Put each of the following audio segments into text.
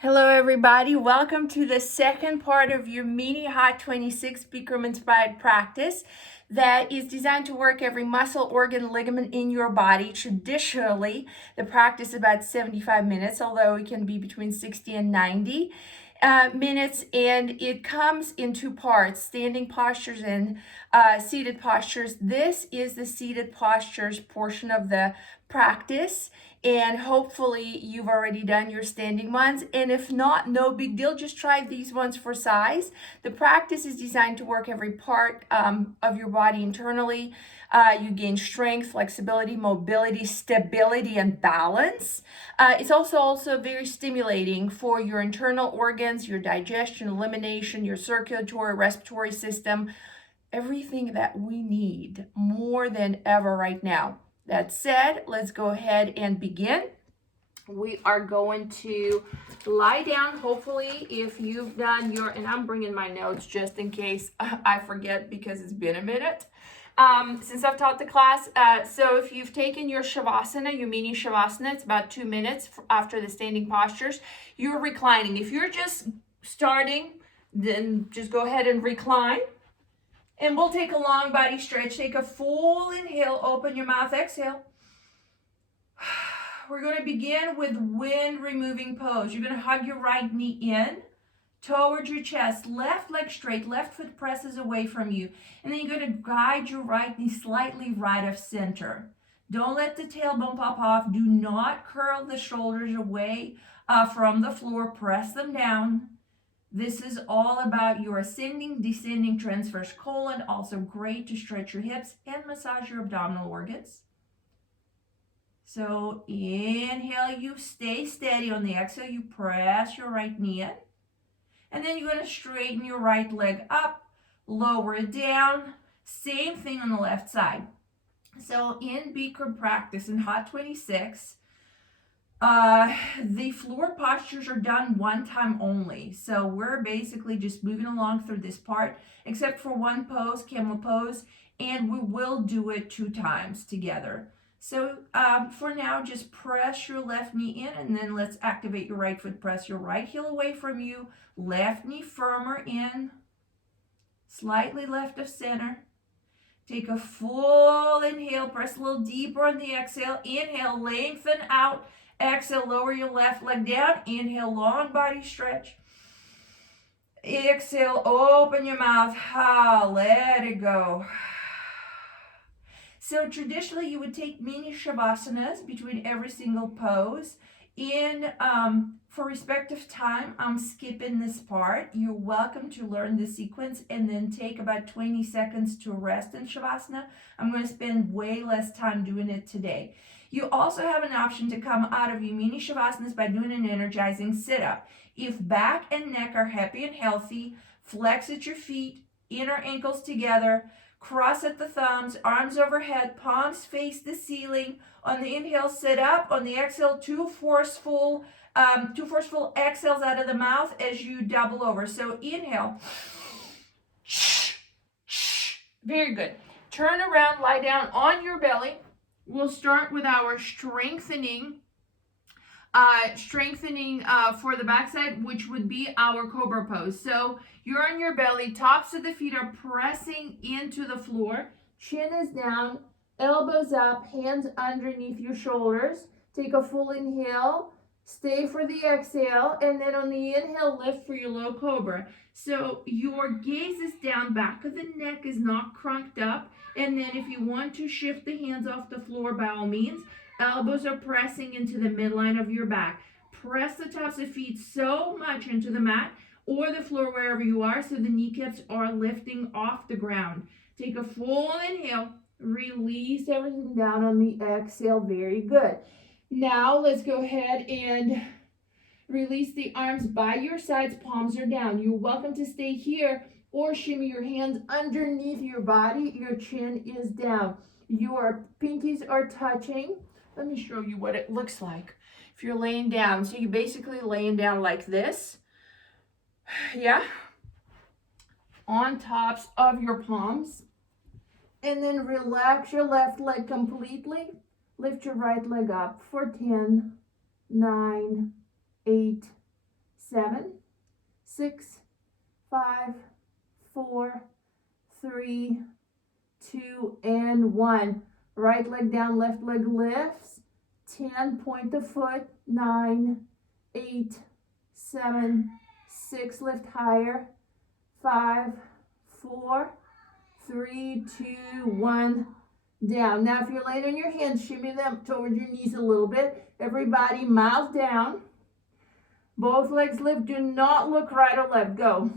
Hello everybody, welcome to the second part of your mini Hot 26 Bikram inspired practice that is designed to work every muscle, organ, ligament in your body. Traditionally, the practice is about 75 minutes, although it can be between 60 and 90 minutes, and it comes in two parts, standing postures and seated postures. This is the seated postures portion of the practice, and hopefully you've already done your standing ones, and if not, no big deal, just try these ones for size. The practice is designed to work every part of your body internally. You gain strength, flexibility, mobility, stability, and balance. It's also very stimulating for your internal organs, your digestion, elimination, your circulatory, respiratory system, everything that we need more than ever right now. That said, let's go ahead and begin. We are going to lie down. Hopefully, if you've done your, and I'm bringing my notes just in case I forget because it's been a minute since I've taught the class. So if you've taken your Shavasana, your mini Shavasana, it's about 2 minutes after the standing postures, you're reclining. If you're just starting, then just go ahead and recline. And we'll take a long body stretch. Take a full inhale, open your mouth, exhale. We're going to begin with wind removing pose. You're going to hug your right knee in towards your chest, left leg straight, left foot presses away from you. And then you're going to guide your right knee slightly right of center. Don't let the tailbone pop off. Do not curl the shoulders away from the floor. Press them down. This is all about your ascending, descending, transverse colon. Also great to stretch your hips and massage your abdominal organs. So inhale, you stay steady. On the exhale, you press your right knee in. And then you're going to straighten your right leg up, lower it down. Same thing on the left side. So in Bikram practice in Hot 26, the floor postures are done one time only. So we're basically just moving along through this part, except for one pose, camel pose, and we will do it 2 times together. So for now, just press your left knee in, and then let's activate your right foot. Press your right heel away from you, left knee firmer in, slightly left of center. Take a full inhale, press a little deeper on the exhale. Inhale, lengthen out. Exhale, lower your left leg down. Inhale, long body stretch. Exhale, open your mouth. Let it go. So traditionally, you would take mini Shavasanas between every single pose. For respect of time, I'm skipping this part. You're welcome to learn the sequence and then take about 20 seconds to rest in Shavasana. I'm going to spend way less time doing it today. You also have an option to come out of your mini Shavasanas by doing an energizing sit-up. If back and neck are happy and healthy, flex at your feet, inner ankles together, cross at the thumbs, arms overhead, palms face the ceiling. On the inhale, sit up. On the exhale, two forceful exhales out of the mouth as you double over. So inhale. Very good. Turn around, lie down on your belly. We'll start with our strengthening for the backside, which would be our cobra pose. So you're on your belly, tops of the feet are pressing into the floor, chin is down, elbows up, hands underneath your shoulders. Take a full inhale, stay for the exhale, and then on the inhale, lift for your low cobra. So your gaze is down, back of the neck is not crunked up, and then if you want to shift the hands off the floor, by all means. Elbows are pressing into the midline of your back. Press the tops of feet so much into the mat or the floor wherever you are so the kneecaps are lifting off the ground. Take a full inhale. Release everything down on the exhale. Very good. Now let's go ahead and release the arms by your sides. Palms are down. You're welcome to stay here or shimmy your hands underneath your body. Your chin is down. Your pinkies are touching. Let me show you what it looks like if you're laying down. So you're basically laying down like this. Yeah. On tops of your palms. And then relax your left leg completely. Lift your right leg up for 10, 9, 8, 7, 6, 5, 4, 3, 2, and 1. Right leg down, left leg lifts. 10, point the foot. 9, 8, 7, 6, lift higher. 5, 4, 3, 2, 1, down. Now if you're laying on your hands, shimmy them towards your knees a little bit. Everybody, mouth down. Both legs lift. Do not look right or left. Go.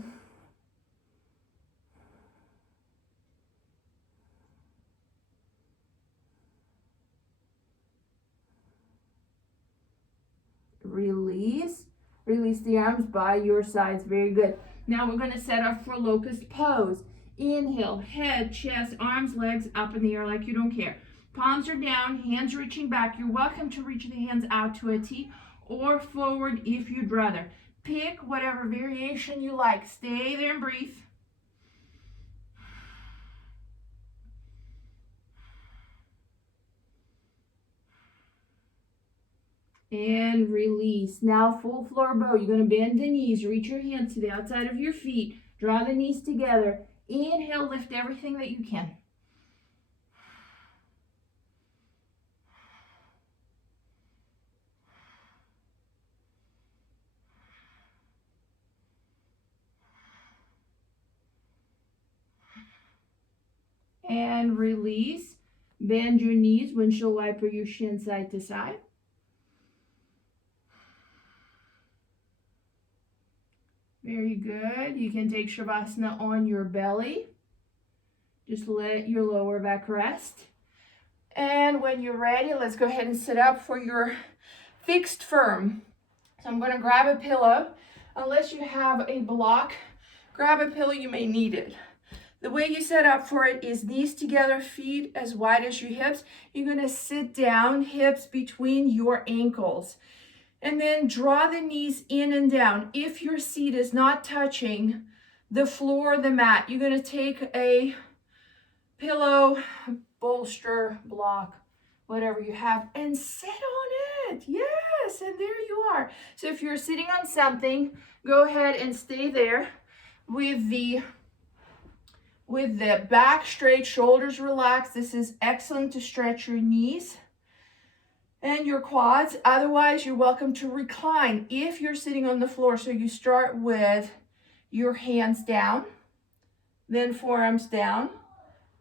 Release. Release the arms by your sides. Very good. Now we're going to set up for locust pose. Inhale, head, chest, arms, legs up in the air like you don't care. Palms are down, hands reaching back. You're welcome to reach the hands out to a T or forward if you'd rather. Pick whatever variation you like. Stay there and breathe. And release. Now full floor bow. You're going to bend the knees. Reach your hands to the outside of your feet. Draw the knees together. Inhale, lift everything that you can. And release. Bend your knees. Windshield wiper your shin side to side. Very good. You can take Shavasana on your belly. Just let your lower back rest. And when you're ready, let's go ahead and sit up for your fixed firm. So I'm going to grab a pillow. Unless you have a block, grab a pillow, you may need it. The way you set up for it is knees together, feet as wide as your hips. You're going to sit down, hips between your ankles. And then draw the knees in and down. If your seat is not touching the floor or the mat, you're going to take a pillow, bolster, block, whatever you have, and sit on it. Yes, and there you are. So if you're sitting on something, go ahead and stay there with the back straight, shoulders relaxed. This is excellent to stretch your knees and your quads. Otherwise, you're welcome to recline if you're sitting on the floor. So you start with your hands down, then forearms down,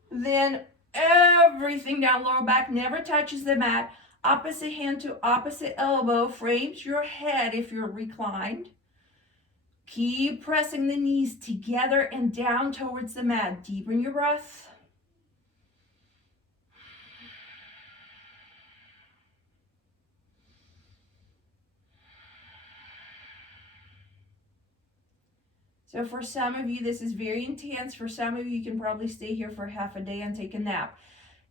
then everything down, lower back never touches the mat. Opposite hand to opposite elbow frames your head if you're reclined. Keep pressing the knees together and down towards the mat. Deepen your breath. So for some of you, this is very intense. For some of you, you can probably stay here for half a day and take a nap.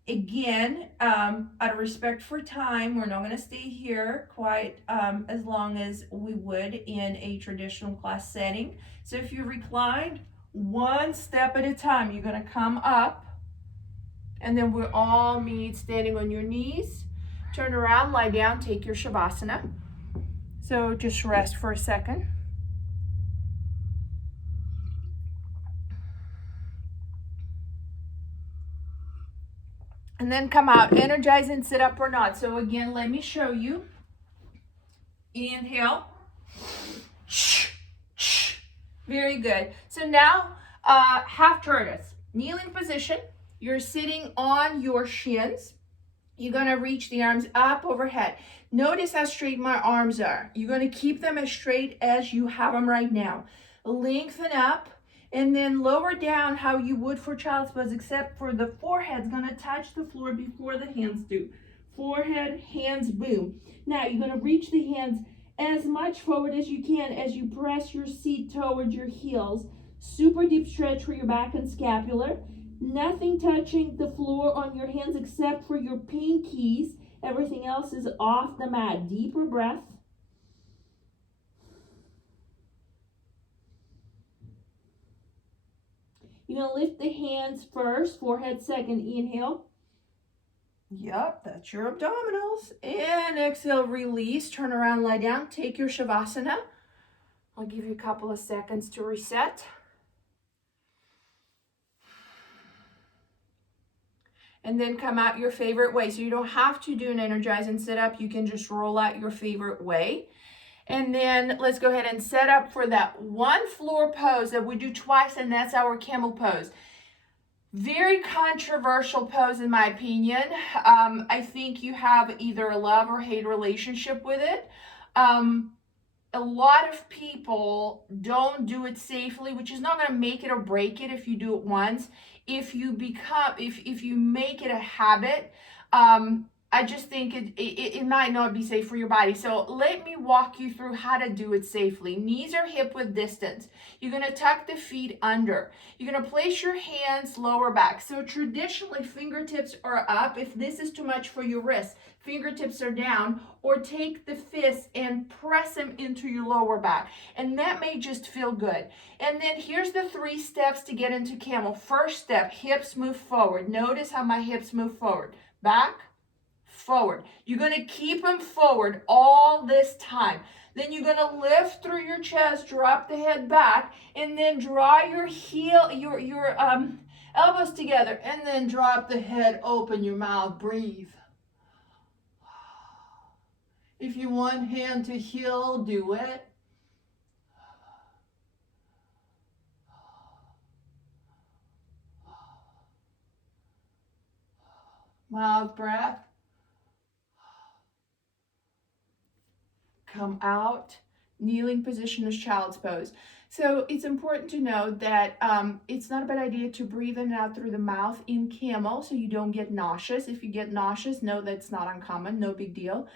Again, out of respect for time, we're not going to stay here quite as long as we would in a traditional class setting. So if you reclined, one step at a time, you're going to come up, and then we'll all meet standing on your knees. Turn around, lie down, take your Shavasana. So just rest for a second. And then come out, energize and sit up or not. So again, let me show you. Inhale. Very good. So now, half tortoise. Kneeling position. You're sitting on your shins. You're going to reach the arms up overhead. Notice how straight my arms are. You're going to keep them as straight as you have them right now. Lengthen up. And then lower down how you would for child's pose, except for the forehead's going to touch the floor before the hands do. Forehead, hands, boom. Now you're going to reach the hands as much forward as you can as you press your seat towards your heels. Super deep stretch for your back and scapular. Nothing touching the floor on your hands except for your pinkies. Everything else is off the mat. Deeper breath. You're going to lift the hands first, forehead second. Inhale. Yep, that's your abdominals. And exhale, release. Turn around, lie down. Take your Shavasana. I'll give you a couple of seconds to reset. And then come out your favorite way. So you don't have to do an energize and sit up. You can just roll out your favorite way. And then let's go ahead and set up for that one floor pose that we do twice, and that's our camel pose. Very controversial pose in my opinion. I think you have either a love or hate relationship with it. A lot of people don't do it safely, which is not going to make it or break it if you do it once. If you make it a habit, I just think it might not be safe for your body. So let me walk you through how to do it safely. Knees are hip width distance. You're going to tuck the feet under. You're going to place your hands lower back. So traditionally, fingertips are up. If this is too much for your wrist, fingertips are down, or take the fists and press them into your lower back. And that may just feel good. And then here's the 3 steps to get into camel. First step, hips move forward. Notice how my hips move forward. Back, forward. You're going to keep them forward all this time. Then you're going to lift through your chest, drop the head back, and then draw your elbows together, and then drop the head, open your mouth, breathe. If you want hand to heel, do it. Mouth breath. Come out. Kneeling position is child's pose. So it's important to know that it's not a bad idea to breathe in and out through the mouth in camel so you don't get nauseous. If you get nauseous, know that's not uncommon, no big deal.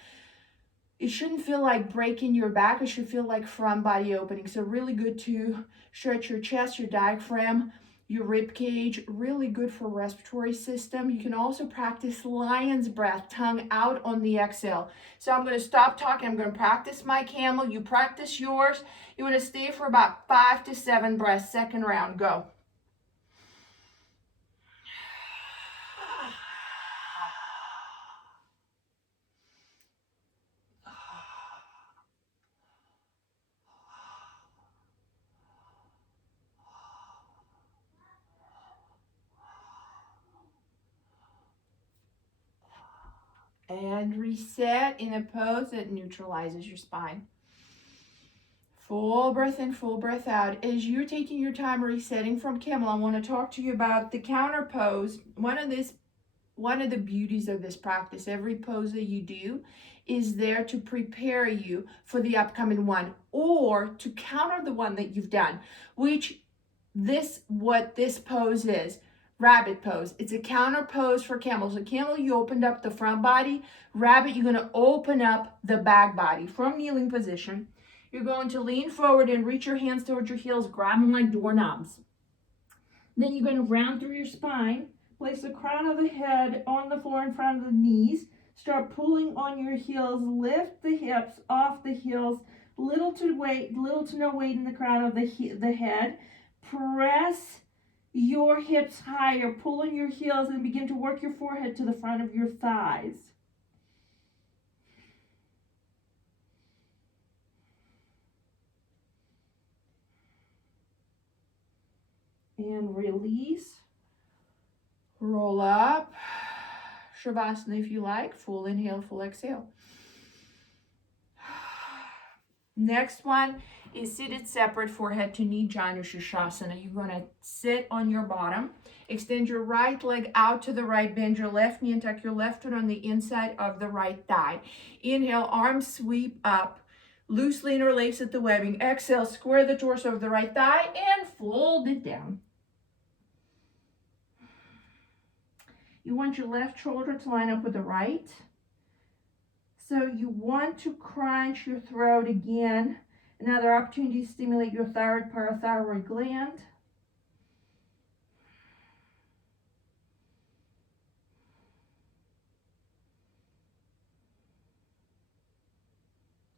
It shouldn't feel like breaking your back. It should feel like front body opening. So really good to stretch your chest, your diaphragm, your rib cage. Really good for respiratory system. You can also practice lion's breath, tongue out on the exhale. So I'm going to stop talking. I'm going to practice my camel. You practice yours. You want to stay for about 5 to 7 breaths. Second round, go. And reset in a pose that neutralizes your spine. Full breath in, full breath out. As you're taking your time resetting from camel, I want to talk to you about the counter pose. One of the beauties of this practice, every pose that you do is there to prepare you for the upcoming one or to counter the one that you've done, what this pose is. Rabbit pose. It's a counter pose for camel. So camel, you opened up the front body. Rabbit, you're going to open up the back body from kneeling position. You're going to lean forward and reach your hands towards your heels, grab them like doorknobs. Then you're going to round through your spine. Place the crown of the head on the floor in front of the knees. Start pulling on your heels. Lift the hips off the heels. Little to no weight in the crown of the head. Press your hips higher, pull on your heels, and begin to work your forehead to the front of your thighs. And release. Roll up. Shavasana if you like. Full inhale, full exhale. Next one is seated separate, forehead to knee, Janu Shirshasana. You're going to sit on your bottom. Extend your right leg out to the right, bend your left knee and tuck your left foot on the inside of the right thigh. Inhale, arms sweep up. Loosely interlace at the webbing. Exhale, square the torso of the right thigh and fold it down. You want your left shoulder to line up with the right. So you want to crunch your throat again. Another opportunity to stimulate your thyroid, parathyroid gland.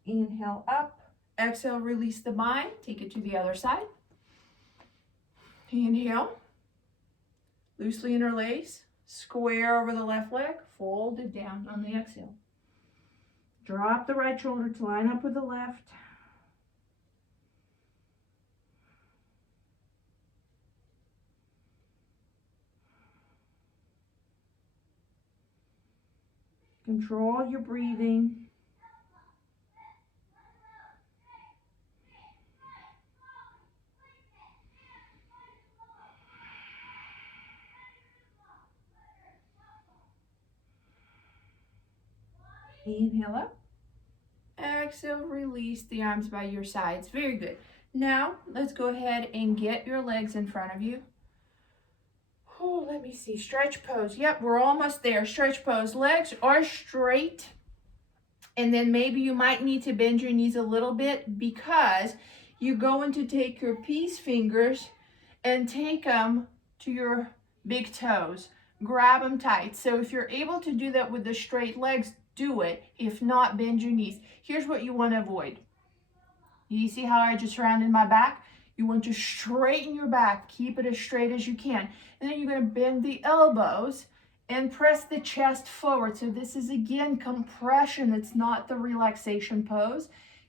Inhale up. Exhale, release the mind. Take it to the other side. Inhale. Loosely interlace. Square over the left leg. Fold it down on the exhale. Drop the right shoulder to line up with the left. Control your breathing. Inhale up. Exhale, release the arms by your sides. Very good. Now, let's go ahead and get your legs in front of you. Oh, let me see. Stretch pose. Yep, we're almost there. Stretch pose. Legs are straight. And then maybe you might need to bend your knees a little bit because you're going to take your peace fingers and take them to your big toes. Grab them tight. So if you're able to do that with the straight legs, do it. If not, bend your knees. Here's what you want to avoid. You see how I just rounded my back? You want to straighten your back. Keep it as straight as you can. And then you're going to bend the elbows and press the chest forward. So this is, again, compression. It's not the relaxation pose.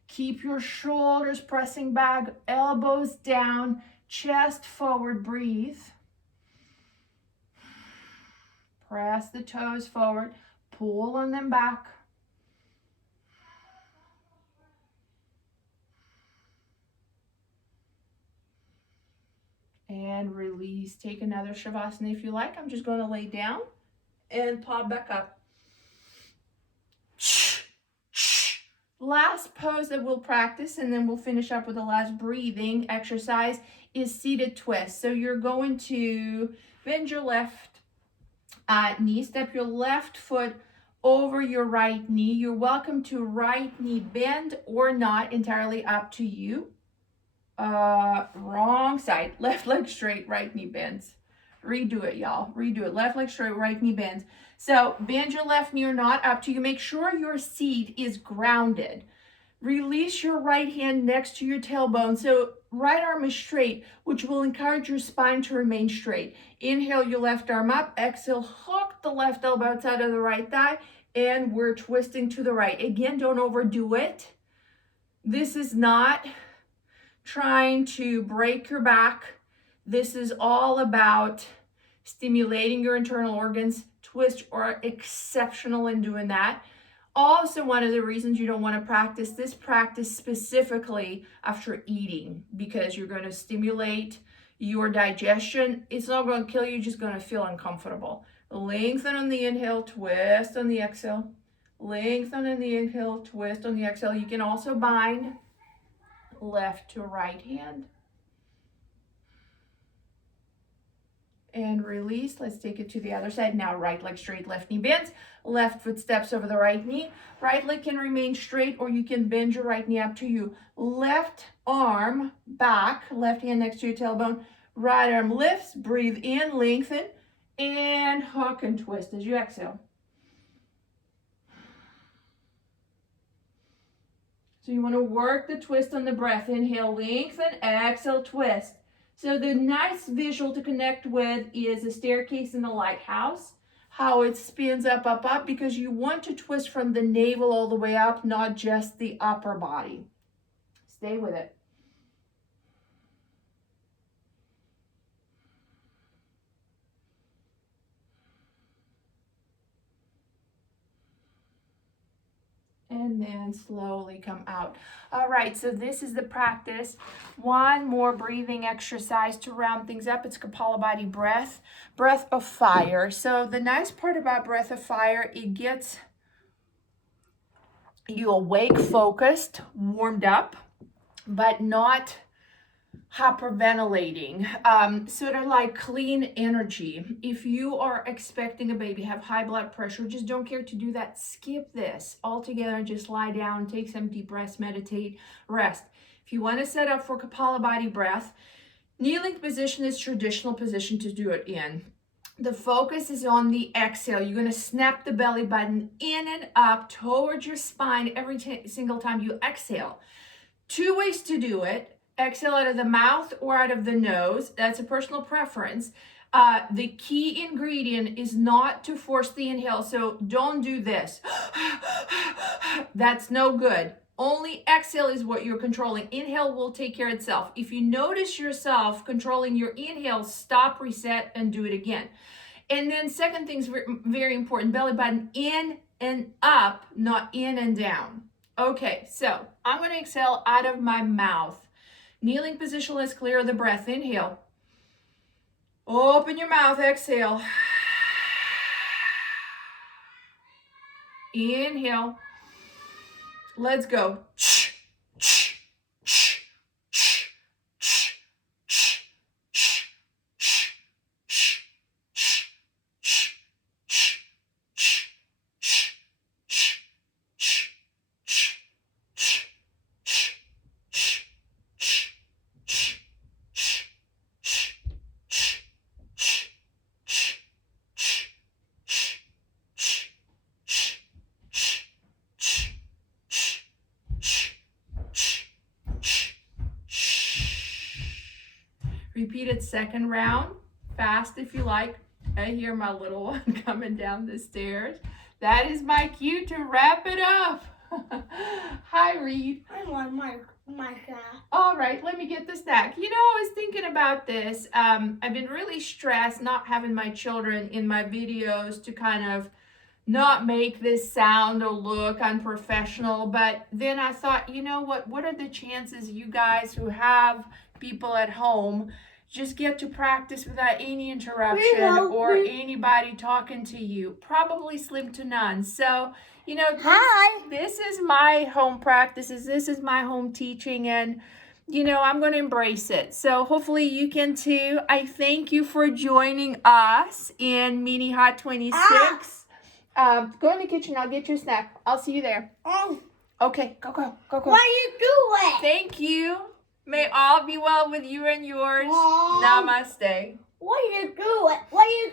Keep your shoulders pressing back, elbows down, chest forward. Breathe. Press the toes forward. Pull on them back. And release. Take another Shavasana if you like. I'm just going to lay down and pop back up. Last pose that we'll practice, and then we'll finish up with the last breathing exercise, is seated twist. So you're going to bend your left knee, step your left foot over your right knee. You're welcome to right knee bend or not, entirely up to you. Wrong side. Left leg straight, right knee bends. Redo it, y'all. Redo it. Left leg straight, right knee bends. So bend your left knee or not, up to you. Make sure your seat is grounded. Release your right hand next to your tailbone. So right arm is straight, which will encourage your spine to remain straight. Inhale your left arm up. Exhale, hook the left elbow outside of the right thigh. And we're twisting to the right. Again, don't overdo it. This is not trying to break your back. This is all about stimulating your internal organs. Twist are exceptional in doing that. Also, one of the reasons you don't want to practice this practice specifically after eating, because you're going to stimulate your digestion. It's not going to kill you, just going to feel uncomfortable. Lengthen on the inhale, twist on the exhale. Lengthen on the inhale, twist on the exhale. You can also bind left to right hand. And release. Let's take it to the other side. Now right leg straight, left knee bends. Left foot steps over the right knee. Right leg can remain straight, or you can bend your right knee up to you. Left arm back, left hand next to your tailbone. Right arm lifts, breathe in, lengthen, and hook and twist as you exhale. So you want to work the twist on the breath. Inhale, lengthen, exhale, twist. So the nice visual to connect with is a staircase in a lighthouse, how it spins up, up, up, because you want to twist from the navel all the way up, not just the upper body. Stay with it. And then slowly come out. All right, so this is the practice. One more breathing exercise to round things up. It's Kapalabhati breath, breath of fire. So the nice part about breath of fire, it gets you awake, focused, warmed up, but not hyperventilating, sort of like clean energy. If you are expecting a baby, have high blood pressure, just don't care to do that, skip this altogether. Just lie down, take some deep breaths, meditate, rest. If you want to set up for Kapalabhati breath, kneeling position is traditional position to do it in. The focus is on the exhale. You're going to snap the belly button in and up towards your spine every single time you exhale. Two ways to do it. Exhale out of the mouth or out of the nose. That's a personal preference. The key ingredient is not to force the inhale. So don't do this. That's no good. Only exhale is what you're controlling. Inhale will take care of itself. If you notice yourself controlling your inhale, stop, reset, and do it again. And then second thing's very important, belly button in and up, not in and down. Okay, so I'm going to exhale out of my mouth. Kneeling position, let's clear the breath. Inhale. Open your mouth, exhale. Inhale. Let's go. Repeated second round, fast if you like. I hear my little one coming down the stairs. That is my cue to wrap it up. Hi, Reed. I want my snack. All right, let me get the snack. You know, I was thinking about this. I've been really stressed not having my children in my videos to kind of not make this sound or look unprofessional. But then I thought, you know what are the chances you guys who have people at home just get to practice without any interruption or anybody talking to you? Probably slim to none. So, you know, this is my home practices. This is my home teaching, and you know, I'm going to embrace it. So hopefully you can too. I thank you for joining us in Mini Hot 26. Go in the kitchen. I'll get you a snack. I'll see you there. Okay, go. What are you doing? Thank you. May all be well with you and yours. Mom. Namaste. What are you doing? What are you